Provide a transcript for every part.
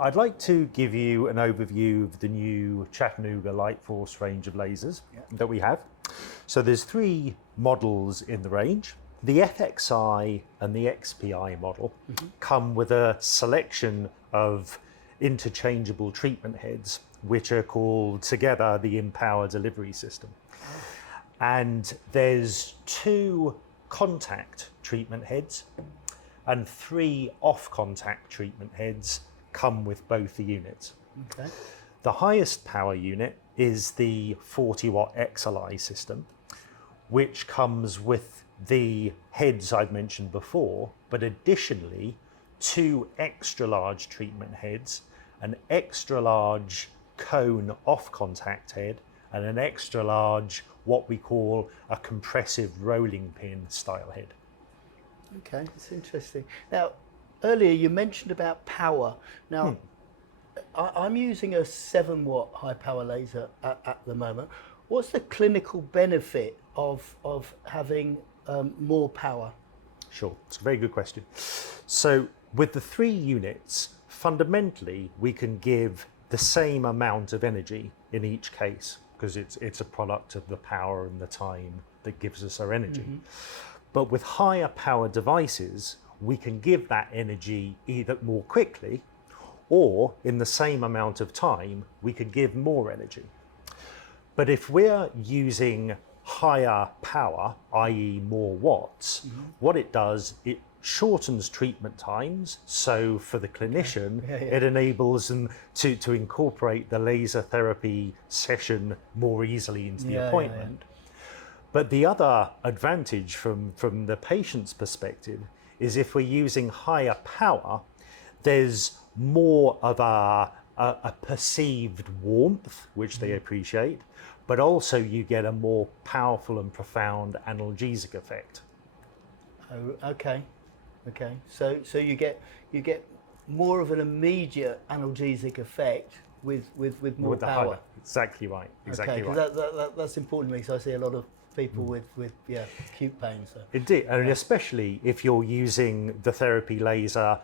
I'd like to give you an overview of the new Chattanooga Lightforce range of lasers that we have. So there's 3 models in the range. The FXI and the XPI model come with a selection of interchangeable treatment heads, which are called together the Empower Delivery System. And there's 2 contact treatment heads and 3 off-contact treatment heads come with both the units. Okay. The highest power unit is the 40-watt XLI system, which comes with the heads I've mentioned before, but additionally 2 extra large treatment heads, an extra large cone off-contact head, and an extra large, what we call a compressive rolling pin style head. Okay, it's interesting. Now, earlier you mentioned about power. Now, I'm using a 7-watt high power laser at the moment. What's the clinical benefit of having more power? Sure, it's a very good question. So with the 3 units, fundamentally we can give the same amount of energy in each case, because it's a product of the power and the time that gives us our energy. But with higher power devices, we can give that energy either more quickly, or in the same amount of time, we can give more energy. But if we're using higher power, i.e. more watts, what it does, it shortens treatment times. So for the clinician, it enables them to incorporate the laser therapy session more easily into the appointment. But the other advantage from the patient's perspective is if we're using higher power, there's more of a perceived warmth, which they appreciate, but also you get a more powerful and profound analgesic effect. Oh, okay. So you get more of an immediate analgesic effect with more power. Exactly right. Exactly right. That's important to me. So I see a lot of people with acute pain. So. Indeed, and especially if you're using the therapy laser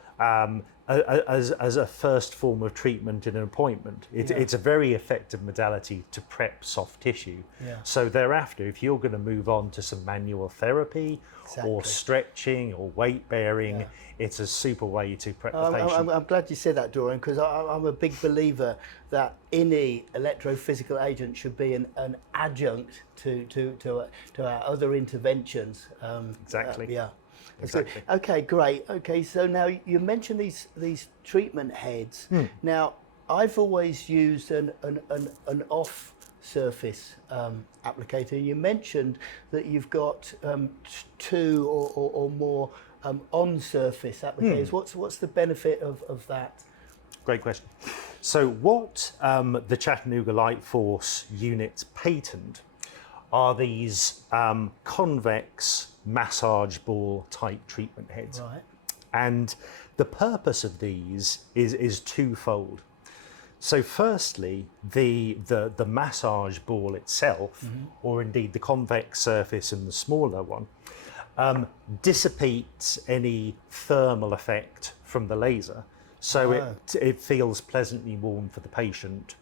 as a first form of treatment in an appointment. It's a very effective modality to prep soft tissue. So thereafter, if you're going to move on to some manual therapy or stretching or weight bearing, it's a super way to prep the patient. I'm glad you said that, Dorian, because I'm a big believer that any electrophysical agent should be an adjunct to our other interventions. Exactly. Exactly. Okay, great. Okay, so now you mentioned these treatment heads. Now, I've always used an off-surface applicator. You mentioned that you've got 2 or more on-surface applicators. What's the benefit of that? Great question. So what the Chattanooga Lightforce units patent are these convex massage ball type treatment heads. Right. And the purpose of these is twofold. So firstly, the massage ball itself, or indeed the convex surface and the smaller one, dissipates any thermal effect from the laser. So it feels pleasantly warm for the patient.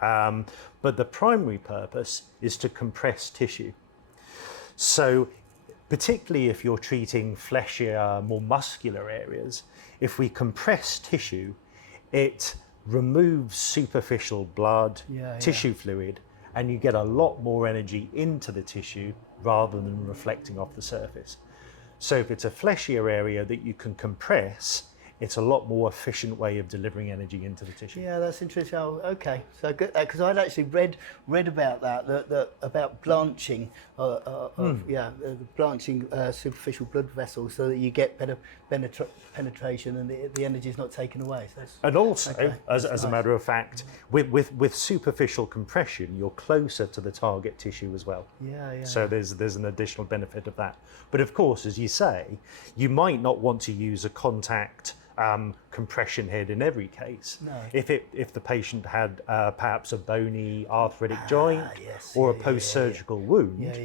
But the primary purpose is to compress tissue. So particularly if you're treating fleshier, more muscular areas, if we compress tissue, it removes superficial blood, tissue fluid, and you get a lot more energy into the tissue rather than reflecting off the surface. So if it's a fleshier area that you can compress, it's a lot more efficient way of delivering energy into the tissue. Yeah, that's interesting. Oh, okay, so good, because I'd actually read about that about blanching, blanching superficial blood vessels so that you get better penetration and the energy is not taken away. So and also, as a matter of fact, with superficial compression, you're closer to the target tissue as well. So there's an additional benefit of that. But of course, as you say, you might not want to use a contact compression head in every case. No. If the patient had perhaps a bony arthritic joint or a post-surgical wound,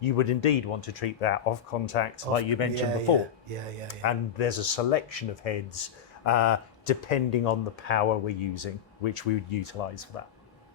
you would indeed want to treat that off contact, like you mentioned before. And there's a selection of heads depending on the power we're using, which we would utilize for that.